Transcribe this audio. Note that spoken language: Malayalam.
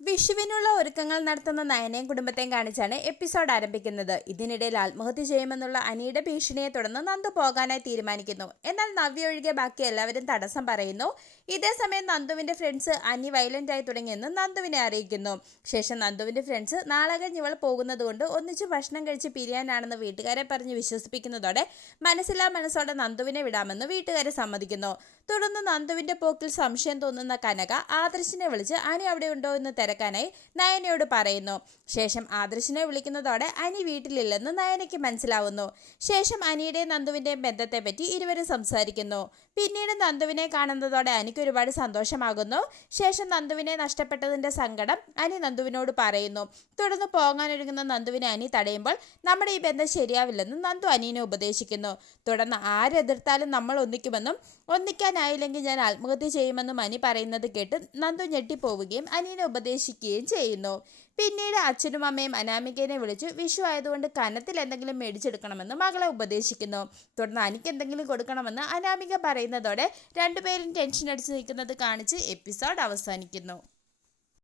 വിഷുവിനുള്ള ഒരുക്കങ്ങൾ നടത്തുന്ന നയനയും കുടുംബത്തെയും കാണിച്ചാണ് എപ്പിസോഡ് ആരംഭിക്കുന്നത്. ഇതിനിടയിൽ ആത്മഹത്യ ചെയ്യുമെന്നുള്ള അനിയുടെ ഭീഷണിയെ തുടർന്ന് നന്ദു പോകാനായി തീരുമാനിക്കുന്നു. എന്നാൽ നവ്യ ഒഴികെ ബാക്കി എല്ലാവരും തടസ്സം പറയുന്നു. ഇതേസമയം നന്ദുവിന്റെ ഫ്രണ്ട്സ് അനി വയലന്റ് ആയി തുടങ്ങിയെന്ന് നന്ദുവിനെ അറിയിക്കുന്നു. ശേഷം നന്ദുവിന്റെ ഫ്രണ്ട്സ് നാളെ കഴിഞ്ഞ് ഇവൾ പോകുന്നത് കൊണ്ട് ഒന്നിച്ച് ഭക്ഷണം കഴിച്ച് പിരിയാനാണെന്ന് വീട്ടുകാരെ പറഞ്ഞ് വിശ്വസിപ്പിക്കുന്നതോടെ മനസ്സിലാ മനസ്സോടെ നന്ദുവിനെ വിടാമെന്ന് വീട്ടുകാരെ സമ്മതിക്കുന്നു. തുടർന്ന് നന്ദുവിന്റെ പോക്കിൽ സംശയം തോന്നുന്ന കനക ആദർശിനെ വിളിച്ച് അനി അവിടെ ഉണ്ടോ എന്ന് തിരക്കാനായി നയനയോട് പറയുന്നു. ശേഷം ആദർശിനെ വിളിക്കുന്നതോടെ അനി വീട്ടിലില്ലെന്ന് നയനയ്ക്ക് മനസ്സിലാവുന്നു. ശേഷം അനിയുടെയും നന്ദുവിന്റെയും ബന്ധത്തെപ്പറ്റി ഇരുവരും സംസാരിക്കുന്നു. പിന്നീട് നന്ദുവിനെ കാണുന്നതോടെ അനിക്ക് ഒരുപാട് സന്തോഷമാകുന്നു. ശേഷം നന്ദുവിനെ നഷ്ടപ്പെട്ടതിന്റെ സങ്കടം അനി നന്ദുവിനോട് പറയുന്നു. തുടർന്ന് പോകാനൊരുങ്ങുന്ന നന്ദുവിനെ അനി തടയുമ്പോൾ നമ്മുടെ ഈ ബന്ധം ശരിയാവില്ലെന്ന് നന്ദു അനിയനെ ഉപദേശിക്കുന്നു. തുടർന്ന് ആരെതിർത്താലും നമ്മൾ ഒന്നിക്കുമെന്നും ഒന്നിക്കാനായില്ലെങ്കിൽ ഞാൻ ആത്മഹത്യ ചെയ്യുമെന്നും അനി പറയുന്നത് കേട്ട് നന്ദു ഞെട്ടിപ്പോവുകയും അനിയനെ ഉപദേശിക്കുകയും ചെയ്യുന്നു. പിന്നീട് അച്ഛനും അമ്മയും അനാമികനെ വിളിച്ചു വിഷു ആയതുകൊണ്ട് കനത്തിൽ എന്തെങ്കിലും മേടിച്ചെടുക്കണമെന്ന് മകളെ ഉപദേശിക്കുന്നു. തുടർന്ന് അനിക്ക് എന്തെങ്കിലും കൊടുക്കണമെന്ന് അനാമിക പറയുന്നതോടെ രണ്ടുപേരും ടെൻഷൻ അടിച്ച് നിൽക്കുന്നത് കാണിച്ച് എപ്പിസോഡ് അവസാനിക്കുന്നു.